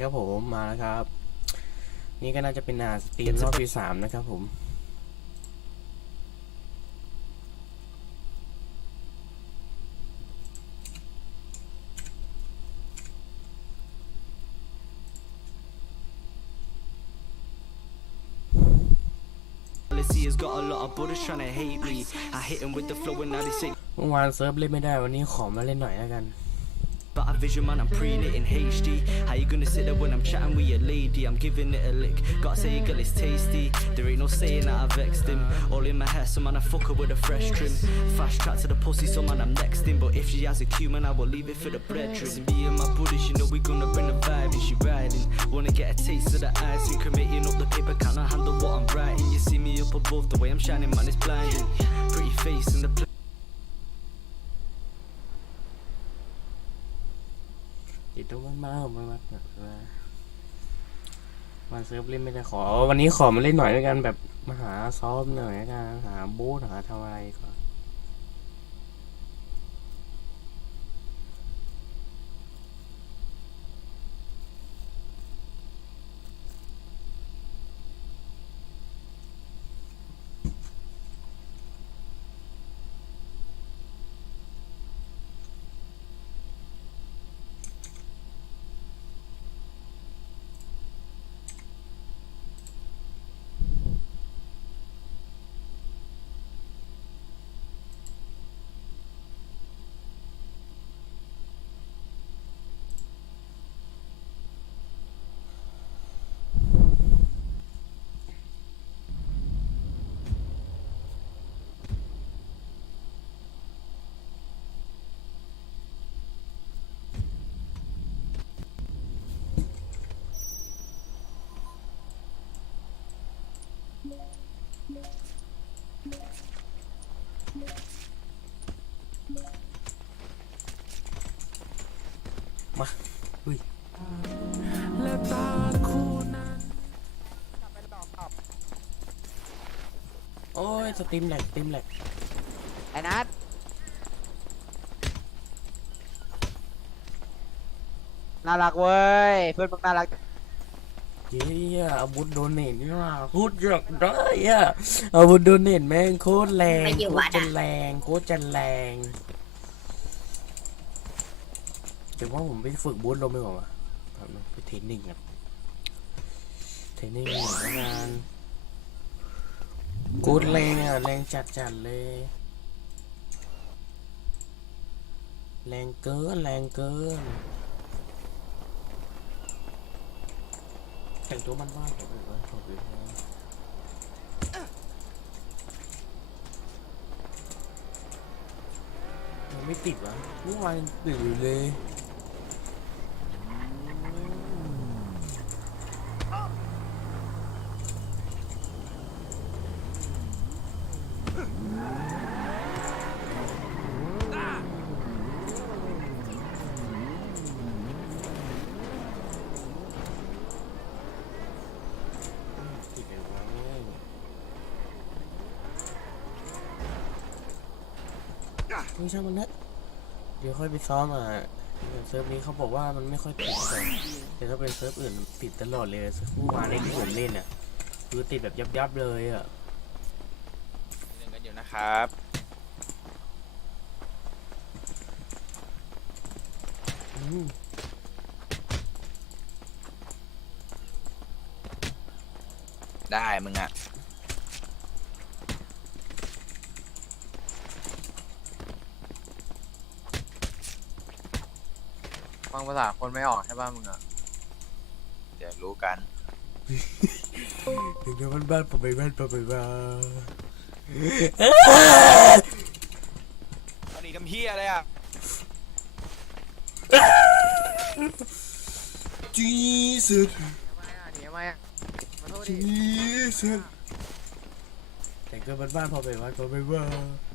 ครับผมมาแล้วครับ นี่ก็น่าจะเป็นนาสตรีมรอบที่สามนะครับผม Policy has got a lot of brothers trying to hate me. I hit 'em with the flow and now they say เมื่อวานเซิร์ฟเล่นไม่ได้วันนี้ขอมาเล่นหน่อยแล้วกัน But I vision man, I'm pre-lit in HD. How you gonna sit there when I'm chatting with your lady? I'm giving it a lick. Gotta say, girl, it's tasty. There ain't no saying that I vexed him. All in my hair, so man, I fuck her with a fresh trim. Fast track to the pussy, so man, I'm next in. But if she has a cue, man, I will leave it for the bread trim. Me and my buddies, you know we gonna bring the vibe and she riding. Wanna get a taste of the icing, committing up the paper, can't handle what I'm writing. You see me up above, the way I'm shining, man, it's blinding. Pretty face in the pl- มาผมมากมันมาวันเซิร์ฟเล่นไม่ได้ขอ วันนี้ขอมาเล่นหน่อยด้วยกันแบบมาหาซ้อมหน่อยด้วกันหาบูธหาทำอะไรก่อน มาอุ้ยโอ้ยสตรีมแหลกสตรีมแหลกไอ้นัทน่ารักเว้ย เพื่อนมึงน่ารัก เย้อาวุธโดนเนตนี่ว่าโคตรอยากได้อะอาวุธโดนเนตแม่งโคตรแรงไม่อยู่โควัตรดจะอะแรงโคตรจะแรงเดี๋ยวว่าผมไปฝึกบูทลมไปก่อนวะแบบนึงไปเทรนนิ่งกันเทรนนิ่งหน่อยละกันกูดแรงอะแรงจัดจัดๆเลย แรงเกินแรงเกิน แต่งตัวมันบ้านๆผมเลยว่าผมเลยมันไม่ติดวะเมื่อวานติดอยู่เลย ติดเลยวะแม่ง ไม่ใช่างมันนะเดี๋ยวค่อยไปซ้อมอะเดี๋ยวเซิร์ฟนี้เขาบอกว่ามันไม่ค่อยติดแต่แต่ถ้าเป็นเซิร์ฟอื่นติดตลอดเลยเมื่อวานในที่ผมเล่นอะคือติดแบบยับยับๆเลยอะหนึ่งกันอยู่นะครับอืมได้มึงอะ ฟังภาษาคนไม่ออกใช่ป่ะมึงอะเดี๋ยวรู้กันถึงจะบ้านบ้านๆผมไปบ้านผมไปบ้านเอาหนีทำเฮียอะไรอะจีสุดทำไมอะหนีทำไมอะขอโทษดิจีสุดแต่ก็บ้านบ้านๆพอไปบ้านผมไปบ้าน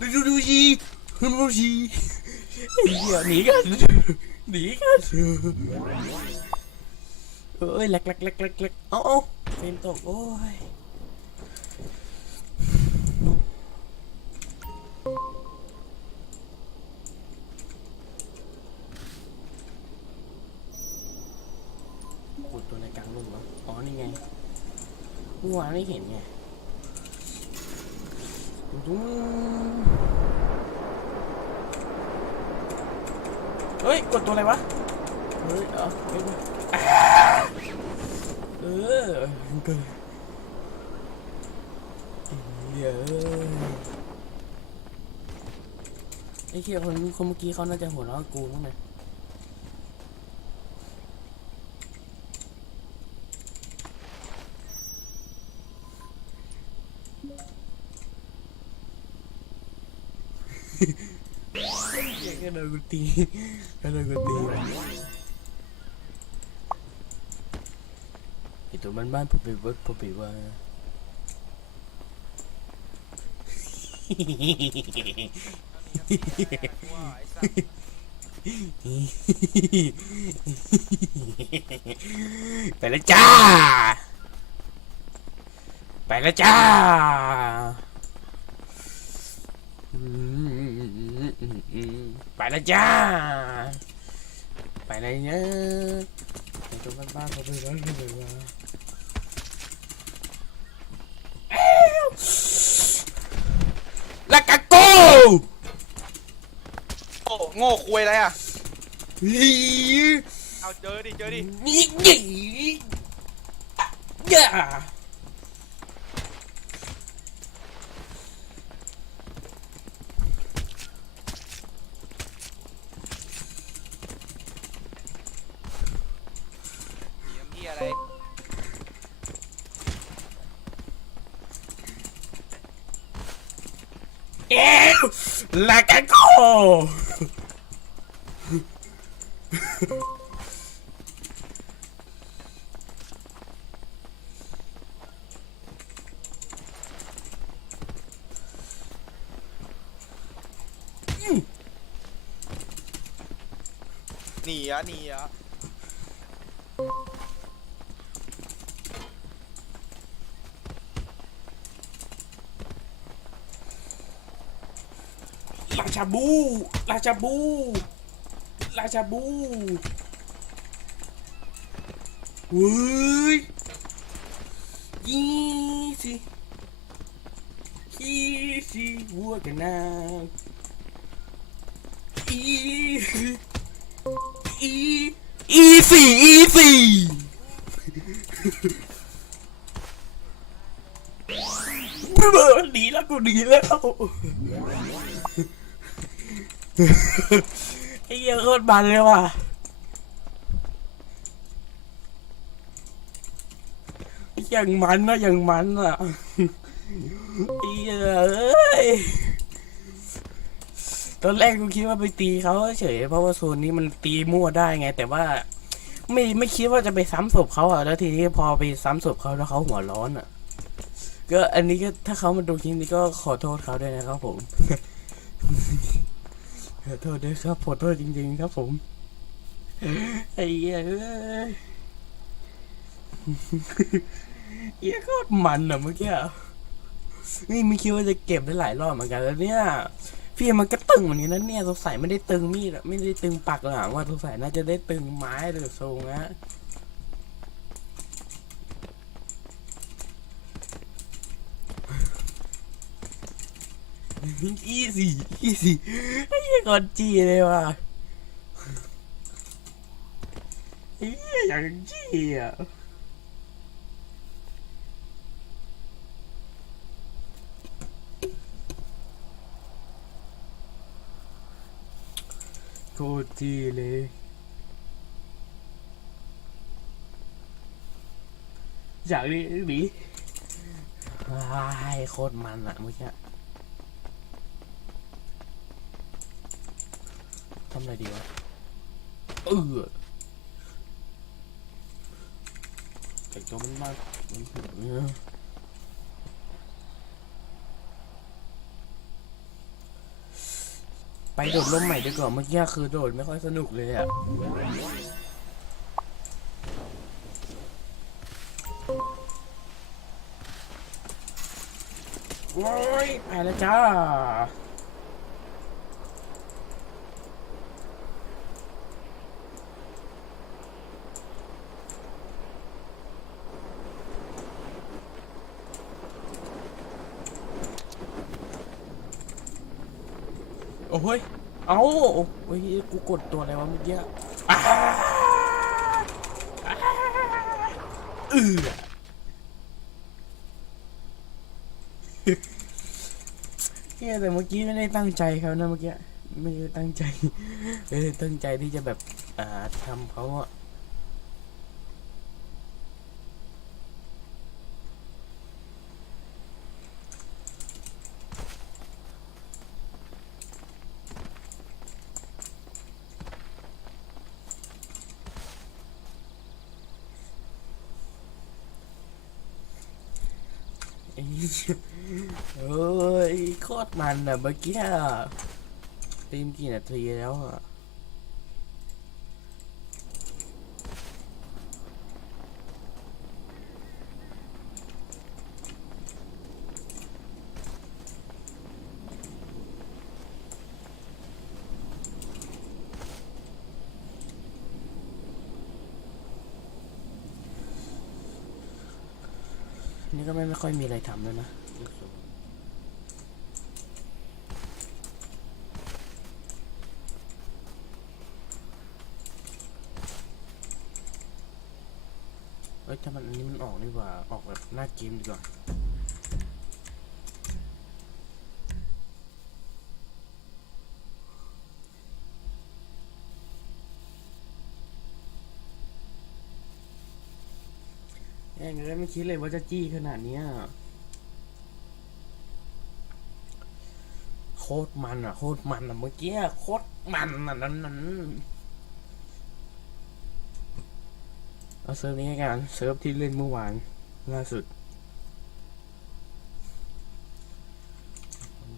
ดูดูดูชีดูดูชีเหี้ยหนีกันหนีกันเอ้ยแหลกแหลกแหลกแหลกแหลกเอาเอาเฟรมตกโอ้ยกดตัวในกลางลูกเหรอ๋อนี่ไงวัวไม่เห็นไง เฮ้ย กดตัวอะไรวะ เฮ้ยเอาเฮ้ยอ่าเออเกินเดี๋ยวไอ้เคียคนคนเมื่อกี้เขาน่าจะหัวเราะกูมั้งเนี่ย นกูตีก็โดนกูตีไอตัวมันบ้านผมไปเวิร์กผมไปว่าไปแล้วจ้า ไปแล้วจ้าอืม ไปแล้วจ้า ไปไหนเนี่ยไปตรงบ้านๆเขาไปแล้วเลยว่าลักกะโก้โง่โง่คุยอะไรอะฮีเอาเจอดิเจอดิ นี่ยี่ย่า ลักกะโก้หนีอะหนีอะาบู ราชาบู ราชาบูเว้ยยี่สิยี่สิวัวกันนะอีอีอีสี่อีสี่เบิร์ดหนีแล้วกูหนีแล้ว ไอ้เหี้ยโคตรมันเลยว่ะอย่างมันนะอย่างมันอะไอ้เหี้ยเอ้ยตอนแรกกูคิดว่าไปตีเขาเฉยเพราะว่าโซนนี้มันตีมั่วได้ไง แต่ว่า ไม่ไม่คิดว่าจะไปซ้ำศพเขาอะแล้วทีนี้พอไปซ้ำศพเขาแล้วเขาหัวร้อนอะ ก็อันนี้ก็ถ้าเขามาดูคลิปนี้ก็ขอโทษเขาด้วยนะครับผม ขอโทษด้วยครับขอโทษจริง ๆ ครับผม ไอ้เหี้ยเอ้ยเหี้ยโคตรมันอะเมื่อกี้นี่ไม่คิดว่าจะเก็บได้หลายรอบเหมือนกันแล้วเนี่ย พี่มันก็ตึงเหมือนกันนะเนี่ยสงสัยไม่ได้ตึงมีดอะไม่ได้ตึงปักหรอกว่าสงสัยน่าจะได้ตึงไม้หรือทรงนะ อีสี่อีสี่ไอ้เหี้ยก่อนจีเลยว่ะไอ้เหี้ยอย่างจีอะโคตรจีเลยอยากนี้หนีว้ายโคตรมันอะเมื่อกี้ ทำอะไรดีวะ เออแต่งตัวมันมากมันเออไปโดดร่มใหม่ดีกว่าเมื่อกี้คือโดดไม่ค่อยสนุกเลยอะโอ้ยไปแล้วจ้า เฮ้ย เอาเฮ้ย กูกดตัวอะไรวะเมื่อกี้เออเฮ้ยแต่เมื่อกี้ไม่ได้ตั้งใจเขานะเมื่อกี้ ไม่ได้ตั้งใจ ไม่ได้ตั้งใจที่จะแบบ อ่าทำเขาอะ เอ้ยโคตรมันอะเมื่อกี้ตีมกี่นาทีแล้วอะ นี้ก็ไม่ไม่ค่อยมีอะไรทำแล้วนะเอ้ยถ้ามันอันนี้มันออกดีกว่า ออกแบบหน้าเกมดีกว่า แม่งเลยไม่ คิดเลยว่าจะจี้ขนาดเนี้ยโคตรมันอะโคตรมันอะเมื่อกี้โคตรมันอะนั้นนั้นเอาเซิร์ฟนี้กันเซิร์ฟที่เล่นเมื่อวานล่าสุด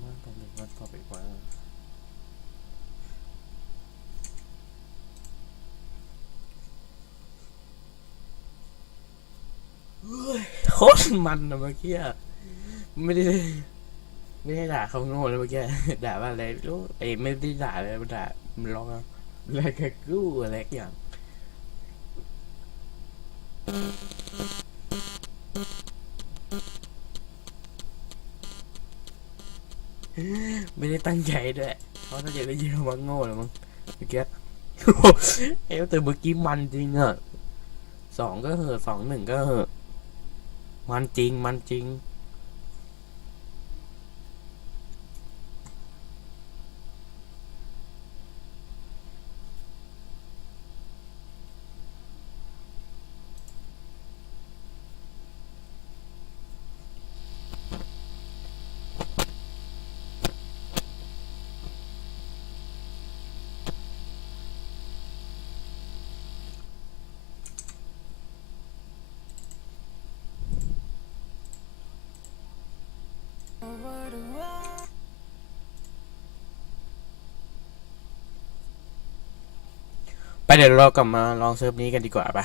มากกันเลยวัดพอไปกว่า มันอะเมื่อกี้ไม่ได้ไม่ได้ด่าเขาโง่เลยเมื่อกี้ด่าว่าอะไรรู้เอ้ไม่ได้ด่าเลยมันด่ามันร้องอะไรกับกูอะไรกอย่างไม่ได้ตั้งใจด้วยเขาตั้งใจได้ยินว่าโง่เลยมั้งเมื่อกี้เอ้แต่เมื่อกี้มันจริงอะสองก็เหอะสองหนึ่งก็เหอะ มันจริงมันจริง ไปเดี๋ยวเรากลับมาลองเซิร์ฟนี้กันดีกว่าปะ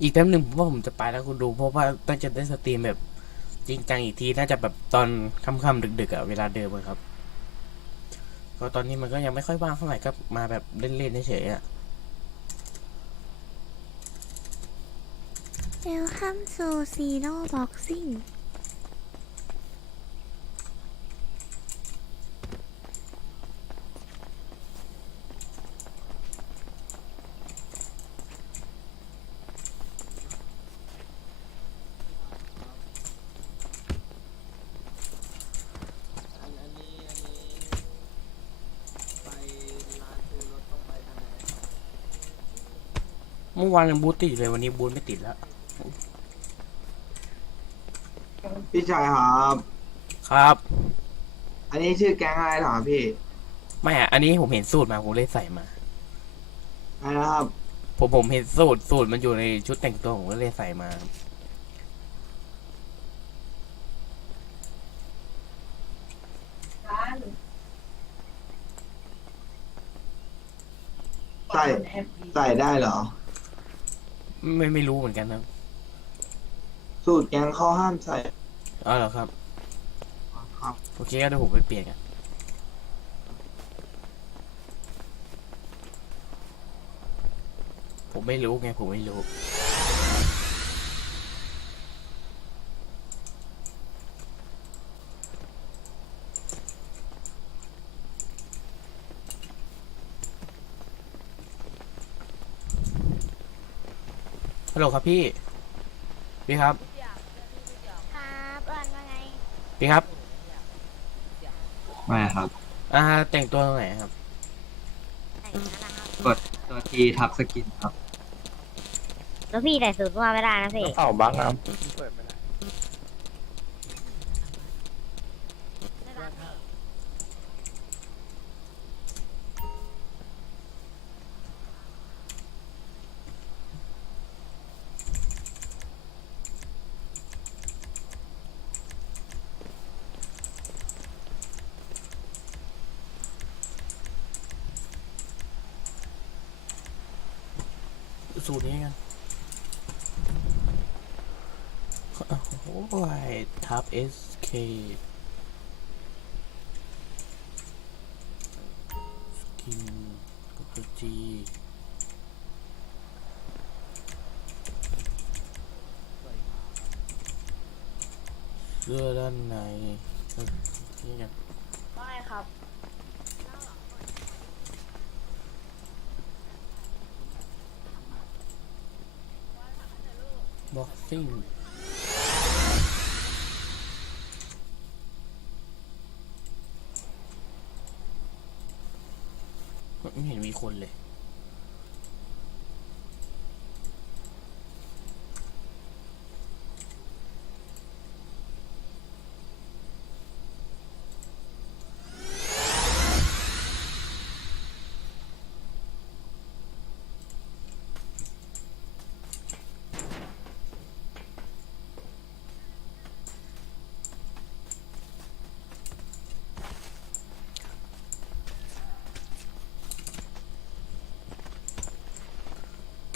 อีกแป๊บหนึ่งว่าผมจะไปแล้วคุณดู เพราะว่าต้องจะได้สตรีมแบบ จริงจังอีกทีน่าจะแบบตอนค่ำๆดึกๆอะเวลาเดิมอะครับ ก็ตอนนี้มันก็ยังไม่ค่อยว่างเท่าไหร่ก็มาแบบเล่นๆเฉยๆอะ Welcome to Zero Boxing ไปร้านซื้อรถต้อกซิ่ง เมื่อวานยังบูธติดเลยวันนี้บูธไม่ติดแล้ว พี่ชายครับ ครับ อันนี้ชื่อแก๊งอะไรเหรอพี่ไม่อะอันนี้ผมเห็นสูตรมาผมเลยใส่มา อะไรนะครับ ผมผมเห็นสูตรสูตรมันอยู่ในชุดแต่งตัวผมก็เลยใส่มา ใส่ ใส่ได้เหรอ ไม่ไม่รู้เหมือนกันครับ สูตรแก๊งเขาห้ามใส่อ๋อเหรอครับ ครับ โอเคก็เดี๋ยวผมไปเปลี่ยนกันผมไม่รู้ไงผมไม่รู้ ฮัลโหลครับพี่ พี่ครับ ครับอ่านว่าไง พี่ครับ ไม่ครับ อ่า แต่งตัวตรงไหนครับ แต่งนั้นนะครับกดตัวทีทับสกินครับ แล้วพี่แต่สูตรว่าไม่ได้นะพี่เอาบังครับ สูตรนี้กันโอ้ยทับ SK สเคสกินกับ G เสื้อด้านในนี่กันไม่ครับ บ็อกซิ่งไม่เห็นมีคนเลย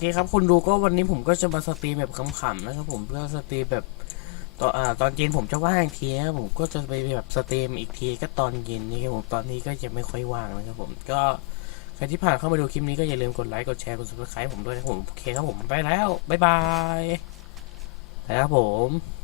เคครับคุณดูก็วันนี้ผมก็จะมาสตรีมแบบขำๆนะครับผมเพื่อสตรีมแบบตอนอ่าตอนเย็นผมจะว่างทีนะผมก็จะไปแบบสตรีมอีกทีก็ตอนเย็นนี่ครับผมตอนนี้ก็ยังไม่ค่อยว่างนะครับผมก็ใครที่ผ่านเข้ามาดูคลิปนี้ก็อย่าลืมกดไลค์กดแชร์กด subscribe ผมด้วยนะครับผมโอเคครับผมไปแล้วบ๊ายบายไปครับผม